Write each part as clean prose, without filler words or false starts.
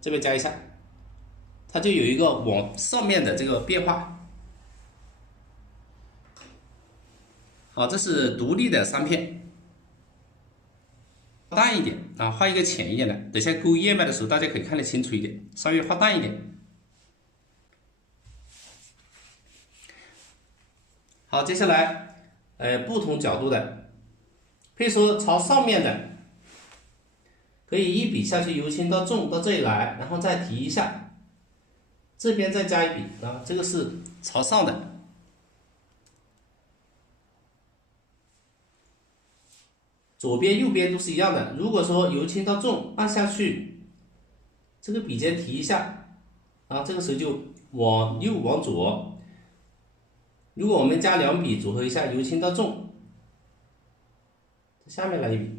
这边加一下，它就有一个往上面的这个变化。好，这是独立的3片，淡一点啊，画一个浅一点的，等下勾页面的时候大家可以看得清楚一点，稍微画淡一点。好，接下来不同角度的，可以说朝上面的，可以一笔下去，由轻到重到这里来，然后再提一下，这边再加一笔啊，这个是朝上的。左边右边都是一样的。如果说由轻到重按下去，这个笔尖提一下，啊，这个时候就往右往左。如果我们加2笔组合一下，由轻到重，下面来一笔，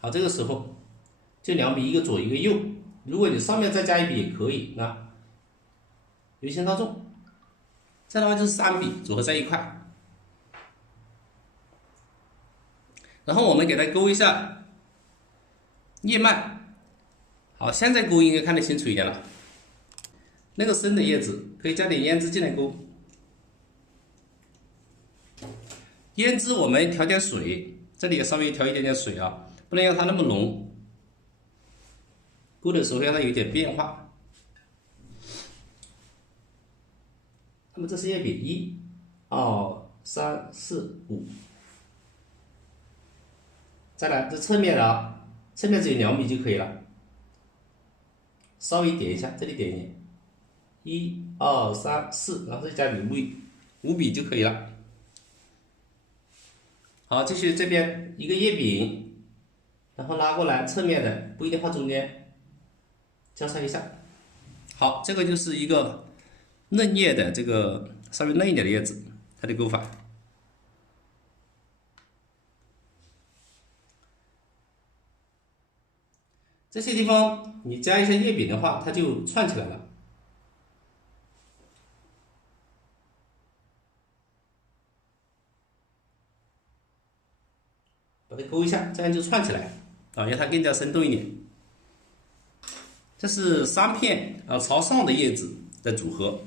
好，这个时候就2笔，一个左一个右。如果你上面再加一笔也可以，那由轻到重，这样的话就是3笔组合在一块。然后我们给它勾一下叶脉，好，现在勾应该看得清楚一点了。那个深的叶子可以加点胭脂进来勾，胭脂我们调点水，这里也稍微调一点点水啊，不能让它那么浓。勾的时候让它有点变化。那么这是叶笔1、2、3、4、5。再来，这侧面的啊，侧面只有2笔就可以了，稍微点一下，这里点一点，1、2、3、4，然后再加5笔，5笔就可以了。好，继续这边一个叶柄，然后拉过来，侧面的不一定画中间，交叉一下。好，这个就是一个嫩叶的这个稍微嫩一点的叶子，它的勾法。这些地方你加一下叶柄的话，它就串起来了。把它勾一下，这样就串起来啊，让它更加生动一点。这是3片朝上的叶子的组合。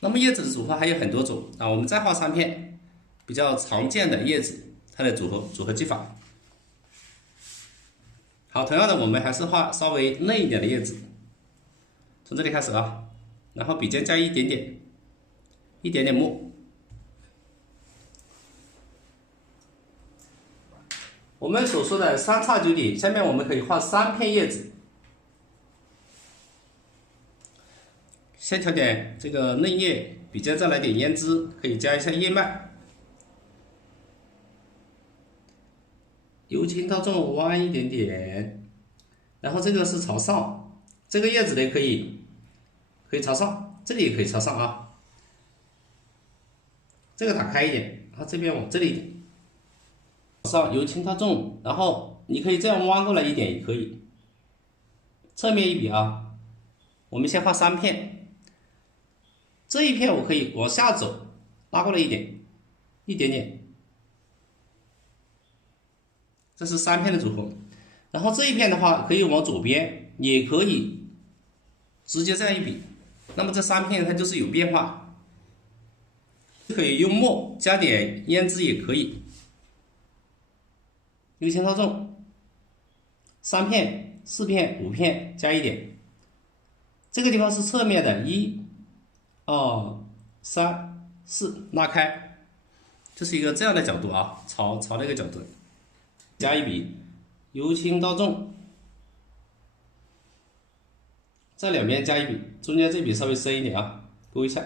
那么叶子的组合还有很多种啊，我们再画3片比较常见的叶子，它的组合技法。好，同样的，我们还是画稍微嫩一点的叶子，从这里开始啊，然后笔尖加一点点墨。我们所说的3叉9点，下面我们可以画3片叶子。先调点这个嫩叶，笔尖再来点胭脂，可以加一下叶脉。由轻到重弯一点点，然后这个是朝上，这个叶子呢可以朝上，这里也可以朝上啊。这个打开一点，然后这边往这里一点，上由轻到重，然后你可以这样弯过来一点也可以。侧面一笔啊，我们先画3片，这一片我可以往下走，拉过来一点点。这是3片的组合，然后这一片的话可以往左边，也可以直接这样一笔。那么这3片它就是有变化，可以用墨加点胭脂也可以。由轻到重，3片、4片、5片加一点。这个地方是侧面的，1、2、3、4，拉开，这是一个这样的角度啊，朝那个角度。加一笔，由轻到重，在两边加一笔，中间这笔稍微深一点啊，勾一下。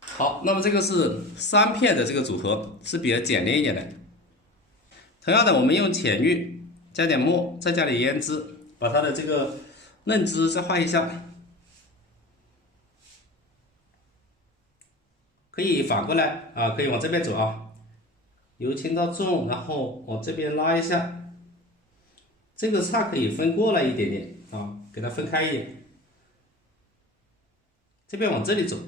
好，那么这个是3片的这个组合是比较简练一点的。同样的，我们用浅绿加点墨，再加点胭脂，把它的这个嫩枝再画一下。可以反过来啊，可以往这边走啊。由轻到重，然后往这边拉一下，这个叉可以分过来一点点啊，给它分开一点。这边往这里走，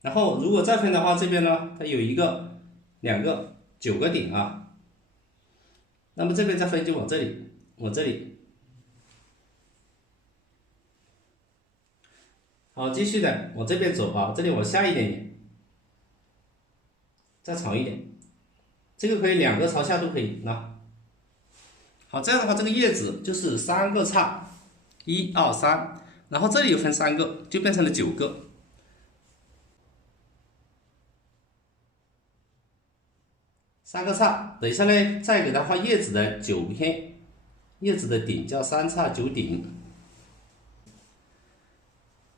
然后如果再分的话，这边呢，它有1个、2个、9个点啊。那么这边再分就往这里，往这里，好，继续的往这边走啊，这里往下一点点，再长一点，这个可以两个朝下都可以。那好，这样的话，这个叶子就是3个叉，1、2、3，然后这里又分3个，就变成了9个。3个叉，等一下呢，再给它画叶子的9片，叶子的顶叫3叉9顶。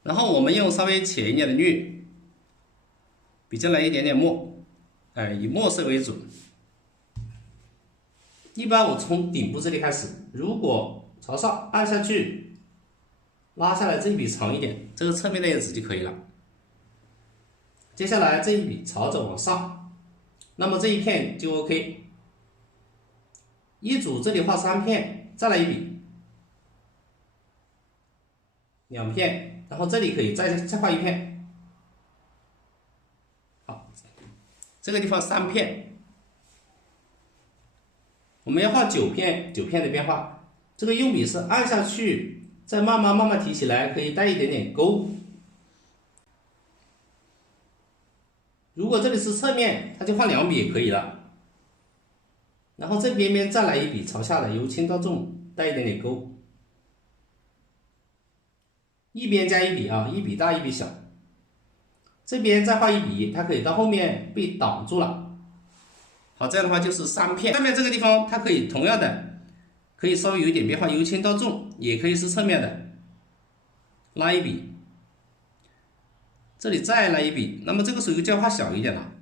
然后我们用稍微浅一点的绿，笔尖来一点点墨，以墨色为主。一般我从顶部这里开始，如果朝上按下去，拉下来这一笔长一点，这个侧面的叶子就可以了。接下来这一笔朝着往上，那么这一片就 OK。一组这里画3片，再来一笔，2片，然后这里可以再画一片。好，这个地方3片。我们要画9片，9片的变化。这个用笔是按下去，再慢慢提起来，可以带一点点勾。如果这里是侧面，它就画2笔也可以了。然后这边边再来一笔朝下的，由轻到重，带一点点勾。一边加一笔啊，一笔大一笔小。这边再画一笔，它可以到后面被挡住了。好，这样的话就是3片。下面这个地方它可以同样的，可以稍微有一点变化，由轻到重，也可以是侧面的，拉一笔，这里再来一笔，那么这个时候就要画小一点了。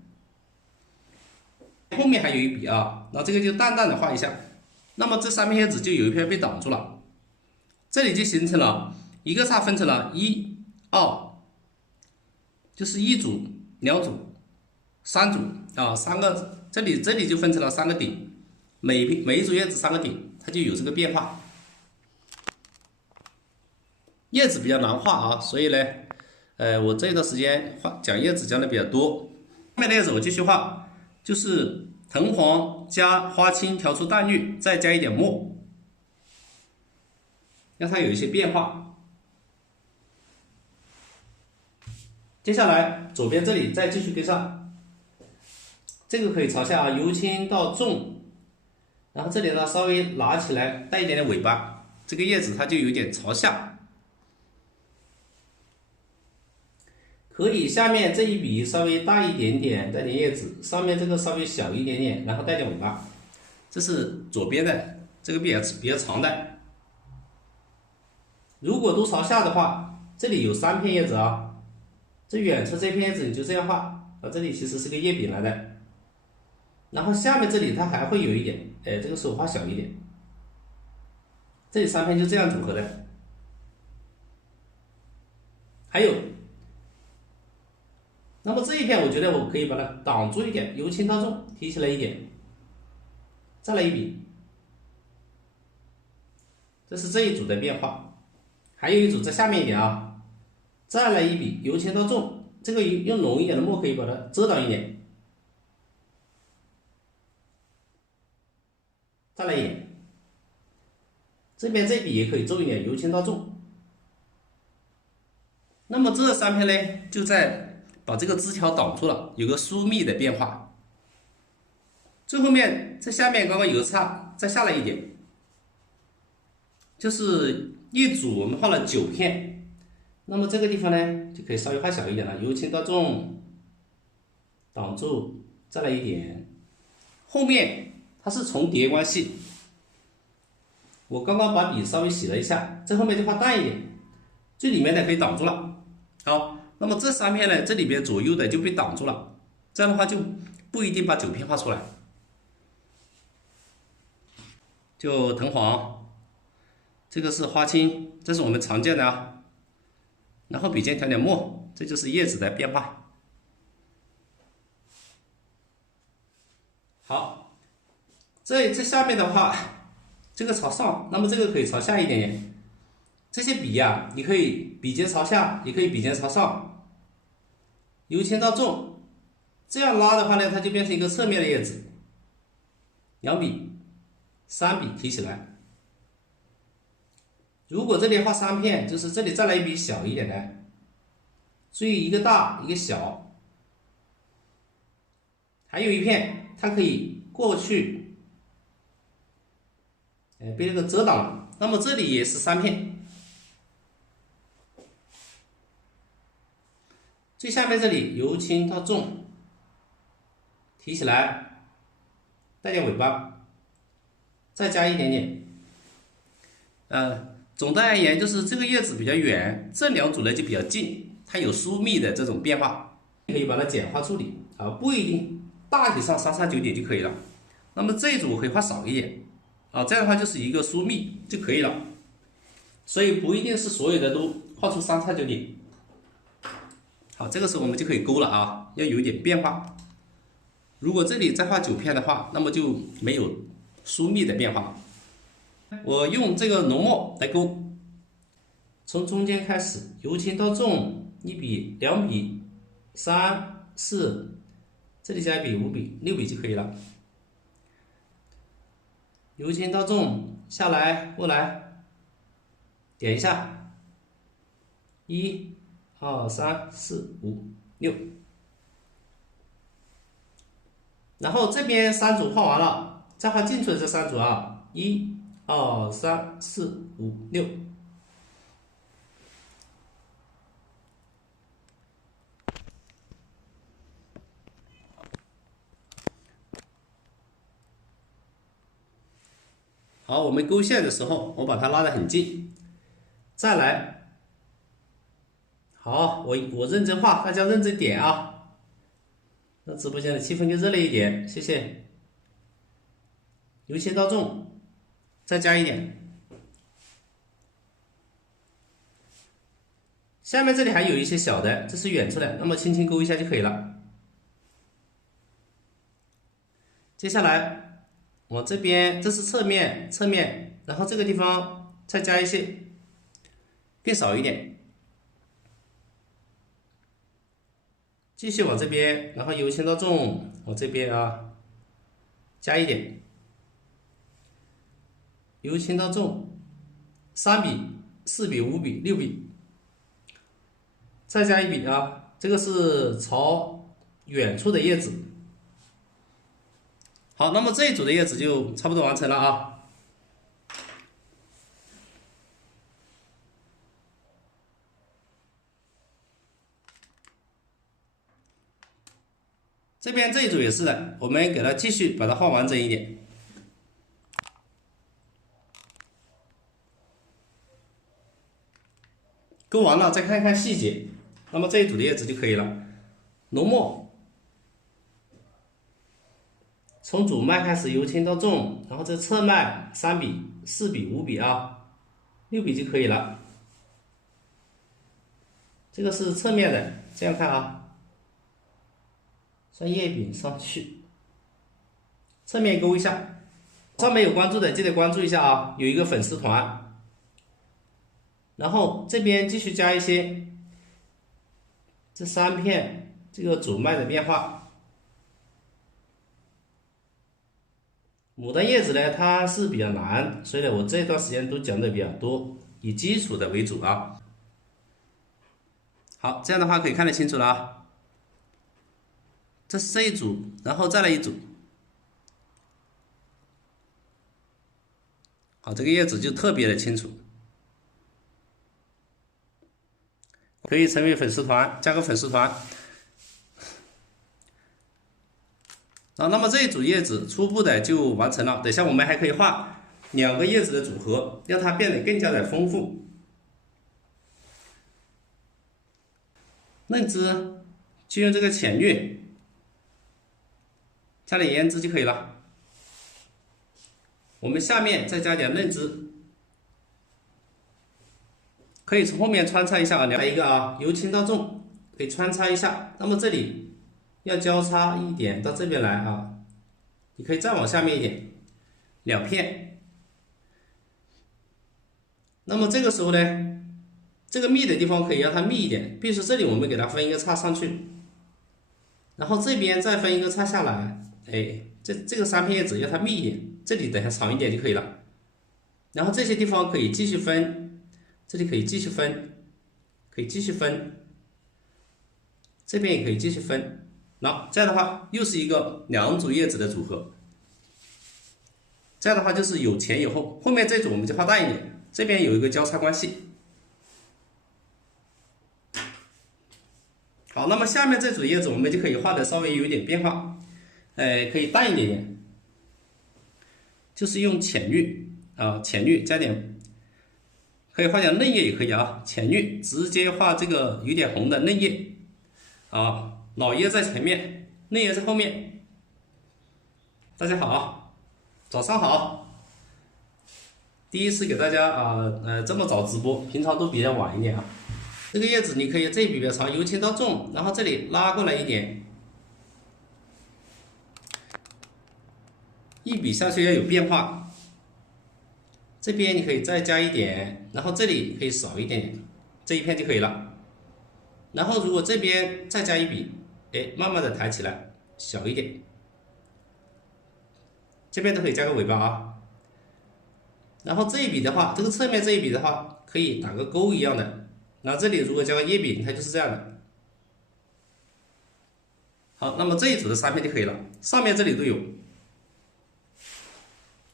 后面还有一笔啊，那这个就淡淡的画一下，那么这3片叶子就有一片被挡住了，这里就形成了一个叉分成了1、2，就是1组、2组、3组啊，3个。这里就分成了3个顶，每一组叶子3个顶，它就有这个变化。叶子比较难画啊，所以呢，我这一段时间讲叶子讲的比较多。下面的叶子我继续画，就是藤黄加花青调出淡绿，再加一点墨，让它有一些变化。接下来左边这里再继续跟上。这个可以朝下啊，由轻到重，然后这里呢稍微拿起来带一点点尾巴，这个叶子它就有点朝下。可以下面这一笔稍微大一点点，带点叶子，上面这个稍微小一点点，然后带点尾巴。这是左边的，这个比较长的。如果都朝下的话，这里有3片叶子啊，这远处这片叶子你就这样画啊，这里其实是个叶柄来的。然后下面这里它还会有一点，这个时候画小一点，这里3片就这样组合的。还有，那么这一片我觉得我可以把它挡住一点，由轻到重，提起来一点，再来一笔，这是这一组的变化。还有一组在下面一点啊，再来一笔，由轻到重，这个用浓一点的墨可以把它遮挡一点。再来一点，这边这笔也可以重一点，由轻到重。那么这3片呢，就在把这个枝条挡住了，有个疏密的变化。最后面这下面刚刚有个叉，再下来一点，就是一组我们画了9片，那么这个地方呢就可以稍微画小一点了，由轻到重，挡住，再来一点。后面它是重叠关系，我刚刚把笔稍微洗了一下，这后面就画淡一点，最里面的可以挡住了。好，那么这3片呢，这里边左右的就被挡住了，这样的话就不一定把9片画出来。就藤黄，这个是花青，这是我们常见的啊。然后笔尖调点墨，这就是叶子的变化。好，这下面的话，这个朝上，那么这个可以朝下一点点。这些笔呀，你可以笔尖朝下，也可以笔尖朝上，由轻到重。这样拉的话呢，它就变成一个侧面的叶子。2笔、3笔提起来。如果这里画3片，就是这里再来一笔小一点的，注意一个大一个小，还有一片它可以过去，被那个遮挡了。那么这里也是3片，最下面这里由轻到重，提起来，带点尾巴，再加一点点。总的而言就是这个叶子比较远，这2组呢就比较近，它有疏密的这种变化，可以把它简化处理啊，不一定，大体上3、3、9点就可以了。那么这一组我可以画少一点啊，这样的话就是一个疏密就可以了。所以不一定是所有的都画出3、3、9点。好，这个时候我们就可以勾了啊，要有一点变化。如果这里再画9片的话，那么就没有疏密的变化。我用这个浓墨来勾，从中间开始，由轻到重，1笔、2笔、3、4，这里加1笔、5笔、6笔就可以了。由轻到重，下来过来，点一下，1、2、3、4、5、6，然后这边3组画完了，再画近处的这3组啊，1、2、3、4、5、6。好，我们勾线的时候，我把它拉得很近，再来。好，我认真画，大家认真点啊，让直播间的气氛就热烈一点，谢谢。由轻到重，再加一点。下面这里还有一些小的，这是远处的，那么轻轻勾一下就可以了。接下来我这边这是侧面，然后这个地方再加一些，更少一点。继续往这边，然后由轻到重，往这边啊，加一点，由轻到重，3笔、4笔、5笔、6笔，再加1笔啊，这个是朝远处的叶子。好，那么这一组的叶子就差不多完成了啊。这边这一组也是的，我们给它继续把它画完整一点。勾完了再看看细节，那么这一组的叶子就可以了。浓墨，从主脉开始由轻到重，然后这侧脉3笔、4笔、5笔啊，6笔就可以了。这个是侧面的，这样看啊。上叶柄上去，侧面勾一下。上面有关注的记得关注一下啊，有一个粉丝团。然后这边继续加一些这3片这个主脉的变化。牡丹叶子呢，它是比较难，所以呢，我这段时间都讲的比较多，以基础的为主啊。好，这样的话可以看得清楚了啊。这是这一组，然后再来一组。好，这个叶子就特别的清楚。可以成为粉丝团，加个粉丝团。那么这一组叶子初步的就完成了。等一下我们还可以画2个叶子的组合，让它变得更加的丰富。嫩枝就用这个浅绿，加点胭脂就可以了。我们下面再加点嫩枝，可以从后面穿插一下啊，来一个啊，由轻到重，可以穿插一下。那么这里要交叉一点到这边来啊，你可以再往下面一点，2片。那么这个时候呢，这个密的地方可以让它密一点，比如说这里我们给它分一个叉上去，然后这边再分一个叉下来，哎，这个3片叶子要它密一点，这里等下长一点就可以了。然后这些地方可以继续分，这里可以继续分，可以继续分，这边也可以继续分。那这样的话又是一个两组叶子的组合。这样的话就是有前有后，后面这组我们就画大一点，这边有一个交叉关系。好，那么下面这组叶子我们就可以画的稍微有点变化，可以淡一点点，就是用浅绿啊，浅绿加点，可以画点嫩叶也可以啊，浅绿直接画这个有点红的嫩叶啊，老叶在前面，嫩叶在后面。大家好，早上好，第一次给大家这么早直播，平常都比较晚一点啊。这个叶子你可以这一笔比较长，由轻到重，然后这里拉过来一点，一笔下去要有变化。这边你可以再加一点，然后这里可以少一点点，这一片就可以了。然后如果这边再加一笔，慢慢的抬起来，小一点，这边都可以加个尾巴啊。然后这一笔的话，这个侧面这一笔的话，可以打个勾一样的。那这里如果加个叶柄，它就是这样的。好，那么这一组的3片就可以了，上面这里都有。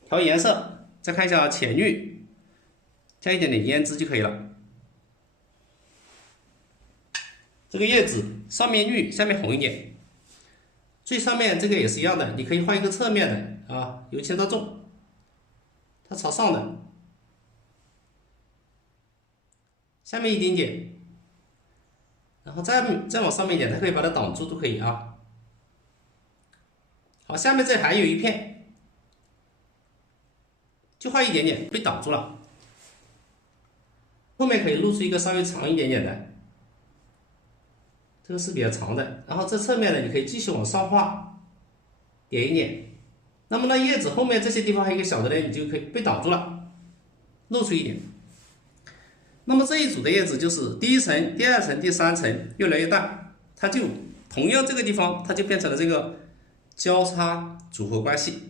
调颜色，再看一下浅绿，加一点点胭脂就可以了。这个叶子上面绿，下面红一点。最上面这个也是一样的，你可以画一个侧面的啊，由轻到重，它朝上的。下面一点点，然后再往上面一点，它可以把它挡住，都可以啊。好，下面这还有一片，就画一点点，被挡住了。后面可以露出一个稍微长一点点的，这个是比较长的。然后这侧面呢，你可以继续往上画，点一点。那么那叶子后面这些地方还有一个小的呢，你就可以被挡住了，露出一点。那么这一组的叶子就是第一层、第二层、第三层越来越淡，它就同样这个地方它就变成了这个交叉组合关系。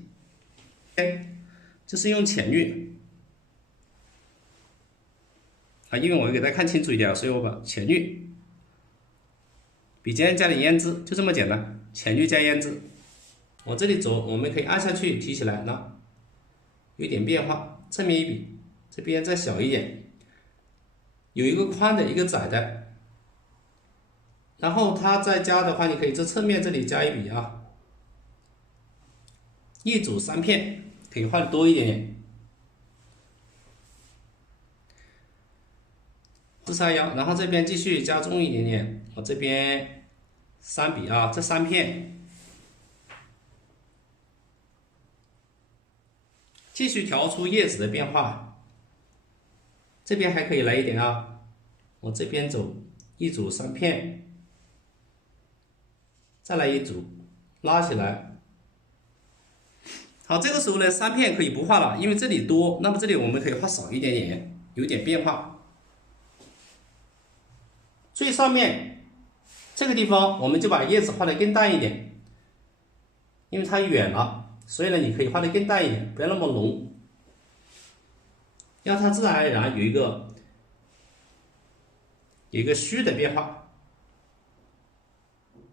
就是用浅绿啊，因为我给大家看清楚一点，所以我把浅绿笔尖加点胭脂，就这么简单，浅绿加胭脂。我这里走，我们可以按下去提起来，那有点变化，侧面一笔，这边再小一点。有一个宽的，一个窄的，然后它再加的话，你可以这侧面这里加一笔啊，一组3片，可以画的多一点点。431，然后这边继续加重一点点，我这边3笔啊，这3片，继续调出叶子的变化。这边还可以来一点啊，我这边走一组3片，再来一组，拉起来。好，这个时候呢，3片可以不画了，因为这里多，那么这里我们可以画少一点点，有点变化。最上面这个地方，我们就把叶子画的更淡一点，因为它远了，所以呢，你可以画的更淡一点，不要那么浓。让它自然而然有一个虚的变化，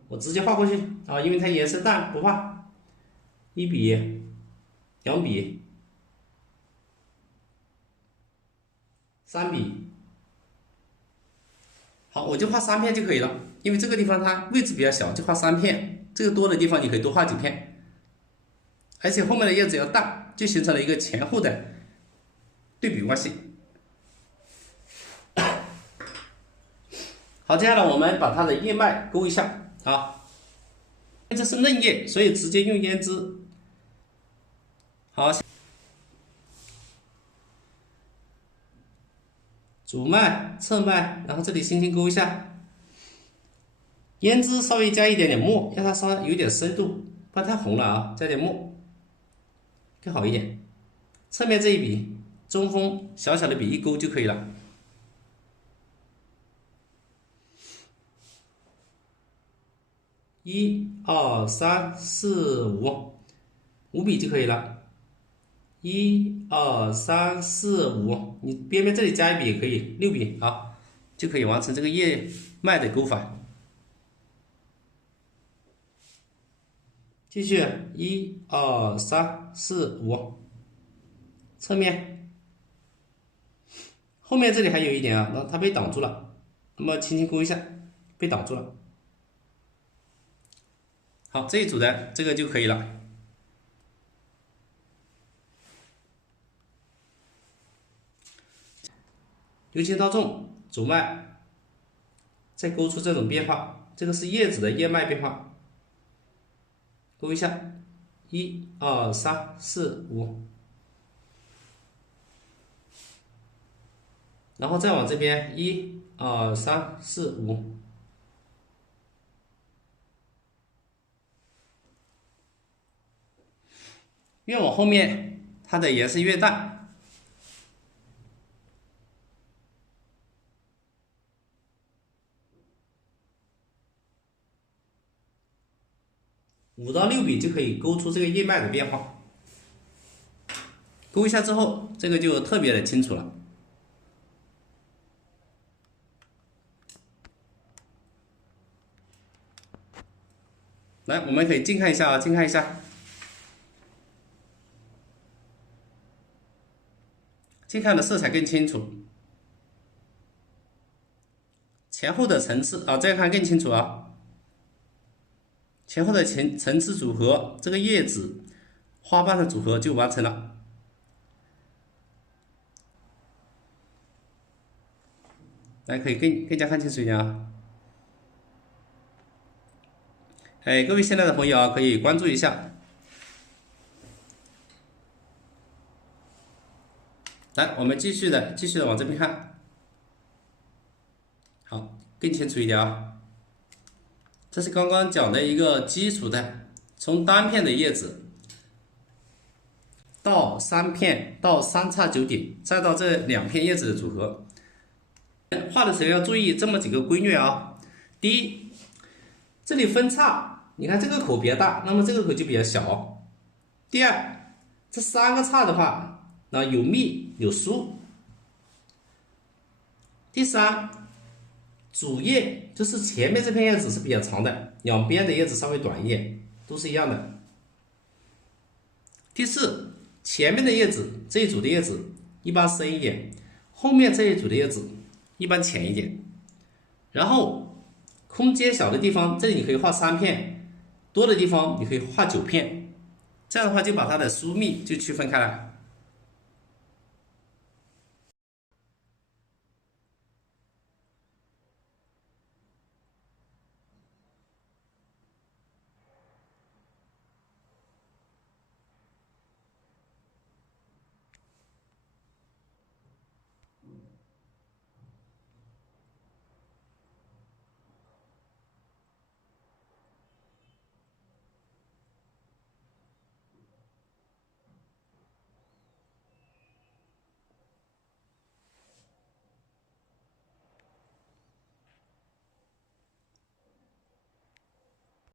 我直接画过去啊，因为它颜色淡，不画，一笔、2笔、3笔，好，我就画3片就可以了，因为这个地方它位置比较小，就画3片，这个多的地方你可以多画几片，而且后面的叶子要淡，就形成了一个前后的对比关系。好，接下来我们把它的叶脉勾一下啊，这是嫩叶，所以直接用胭脂。好，主脉、侧脉，然后这里轻轻勾一下，胭脂稍微加一点点墨，让它稍微有点深度，不然太红了啊，加点墨更好一点。侧面这一笔中锋小小的笔一勾就可以了。1、2、3、4、5笔就可以了。1、2、3、4、5，你边边这里加一笔也可以，6笔啊，就可以完成这个叶脉的勾法。继续1、2、3、4、5，侧面，后面这里还有一点啊，那它被挡住了，那么轻轻勾一下，被挡住了。好，这一组的这个就可以了。由轻到重，主脉，再勾出这种变化，这个是叶子的叶脉变化。勾一下，1、2、3、4、5，然后再往这边1、2、3、4、5，越往后面它的颜色越淡。5到6笔就可以勾出这个叶脉的变化。勾一下之后，这个就特别的清楚了。来，我们可以近看一下啊，近看一下，近看的色彩更清楚，前后的层次啊，这样看更清楚啊。前后的层次组合，这个叶子、花瓣的组合就完成了。来，可以更加看清楚一点啊。哎，各位新来的朋友啊，可以关注一下。来，我们继续的往这边看，好，更清楚一点啊。这是刚刚讲的一个基础的，从单片的叶子到3片，到3叉9点，再到这2片叶子的组合。画的时候要注意这么几个规律啊。第一，这里分叉，你看这个口比较大，那么这个口就比较小。第二，这3个叉的话，有密有疏。第三，主叶就是前面这片叶子是比较长的，两边的叶子稍微短一点，都是一样的。第四，前面的叶子这一组的叶子一般深一点，后面这一组的叶子一般浅一点。然后空间小的地方，这里你可以画3片，多的地方你可以画9片，这样的话就把它的疏密就区分开来。